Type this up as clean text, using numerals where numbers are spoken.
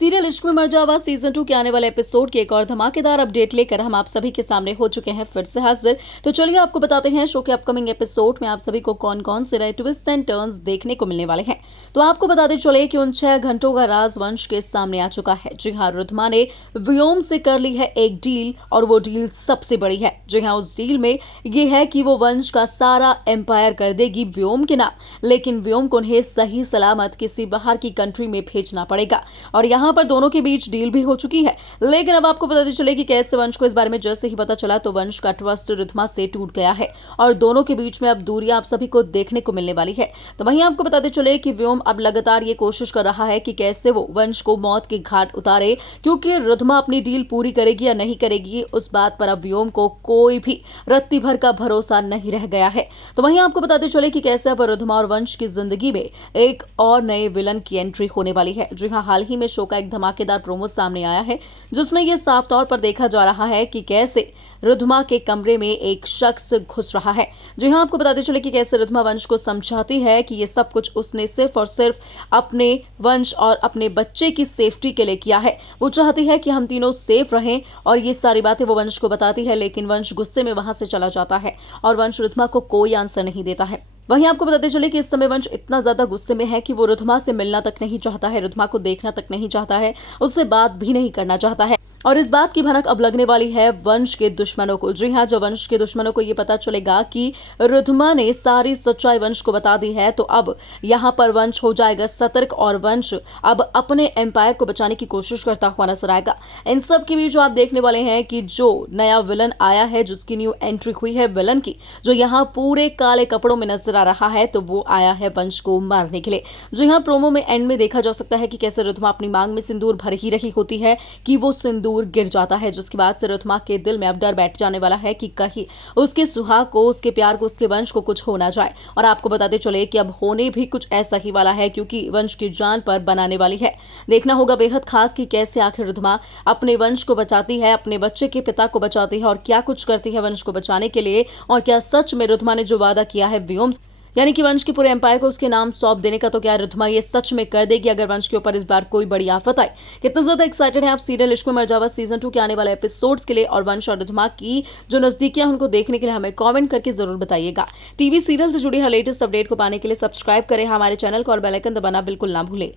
Serial इश्क में मर जावा सीजन 2 के आने वाले एपिसोड की एक और धमाकेदार अपडेट लेकर हम आप सभी के सामने हो चुके हैं फिर से हाजिर। तो चलिए आपको बताते हैं शो के अपकमिंग एपिसोड में आप सभी को कौन कौन से नए ट्विस्ट एंड टर्न्स देखने को मिलने वाले हैं। तो आपको बताते चले कि उन 6 घंटों का राज वंश के सामने आ चुका है। जी हाँ, रुद्रमा ने व्योम से कर ली है एक डील और वो डील सबसे बड़ी है। जी हाँ, उस डील में ये है कि वो वंश का सारा एम्पायर कर देगी व्योम के नाम, लेकिन व्योम को उन्हें सही सलामत किसी बाहर की कंट्री में भेजना पड़ेगा। और यहाँ पर दोनों के बीच डील भी हो चुकी है। लेकिन अब आपको बताते चले कि कैसे वंश को इस बारे में जैसे ही पता चला तो वंश का ट्रस्ट रुद्रमा से टूट गया है और दोनों के बीच में अब दूरियां आप सभी को देखने को मिलने वाली है। तो वहीं आपको बताते चले कि व्योम अब लगातार ये कोशिश कर रहा है कि कैसे वो वंश को मौत के घाट उतारे, क्योंकि रुद्रमा अपनी डील पूरी करेगी या नहीं करेगी उस बात पर अब व्योम को कोई भी रत्ती भर का भरोसा नहीं रह गया है। तो वहीं आपको बताते चले कि कैसे अब रुद्रमा और वंश की जिंदगी में एक और नए विलन की एंट्री होने वाली है। जी हाँ, हाल ही में शो का एक धमाकेदार प्रोमो सामने आया है जिसमें यह साफ तौर पर देखा जा रहा है कि कैसे रुद्रमा के कमरे में एक शख्स घुस रहा है। जी हाँ, आपको बताते चले कि कैसे रुद्रमा वंश को समझाती है कि ये सब कुछ उसने सिर्फ और सिर्फ अपने वंश और अपने बच्चे की सेफ्टी के लिए किया है। वो चाहती है कि हम तीनों सेफ रहें और ये सारी बातें वो वंश को बताती है, लेकिन वंश गुस्से में वहां से चला जाता है और वंश रुद्रमा को कोई आंसर नहीं देता है। वहीं आपको बताते चले कि इस समय वंश इतना ज्यादा गुस्से में है कि वो रुद्रमा से मिलना तक नहीं चाहता है, रुद्रमा को देखना तक नहीं चाहता है, उससे बात भी नहीं करना चाहता है। और इस बात की भनक अब लगने वाली है वंश के दुश्मनों को। जी हाँ, जब वंश के दुश्मनों को ये पता चलेगा कि रुद्रमा ने सारी सच्चाई वंश को बता दी है तो अब यहाँ पर वंश हो जाएगा सतर्क और वंश अब अपने एम्पायर को बचाने की कोशिश करता हुआ नजर आएगा। इन सब के बीच जो आप देखने वाले हैं कि जो नया विलन आया है, जिसकी न्यू एंट्री हुई है विलन की, जो यहाँ पूरे काले कपड़ों में नजर आ रहा है, तो वो आया है वंश को मारने के लिए। जी हाँ, प्रोमो में एंड में देखा जा सकता है कि कैसे रुद्रमा अपनी मांग में सिंदूर भर ही रही होती है कि वो सिंदूर गिर जाता है, जिसके बाद से रुद्रमा के दिल में अब डर बैठ जाने वाला है कि कहीं उसके सुहाग को, उसके प्यार को, उसके वंश को कुछ हो ना जाए। और आपको बताते चले कि अब होने भी कुछ ऐसा ही वाला है, क्योंकि वंश की जान पर बनाने वाली है। देखना होगा बेहद खास कि कैसे आखिर रुद्रमा अपने वंश को बचाती है, अपने बच्चे के पिता को बचाती है और क्या कुछ करती है वंश को बचाने के लिए। और क्या सच में रुद्रमा ने जो वादा किया है व्योम यानी कि वंश के पूरे एम्पायर को उसके नाम सौंप देने का, तो क्या रुद्रमा ये सच में कर देगी अगर वंश के ऊपर इस बार कोई बड़ी आफत आए? कितना ज्यादा एक्साइटेड है आप सीरियल इश्क में मर जावा सीजन 2 के आने वाले एपिसोड्स के लिए और वंश और रुद्रमा की जो नजदीकियां उनको देखने के लिए हमें कमेंट करके जरूर बताइएगा। टीवी सीरियल से जुड़ी हर लेटेस्ट अपडेट को पाने के लिए सब्सक्राइब करें हमारे चैनल को और बेल आइकन दबाना बिल्कुल ना भूलें।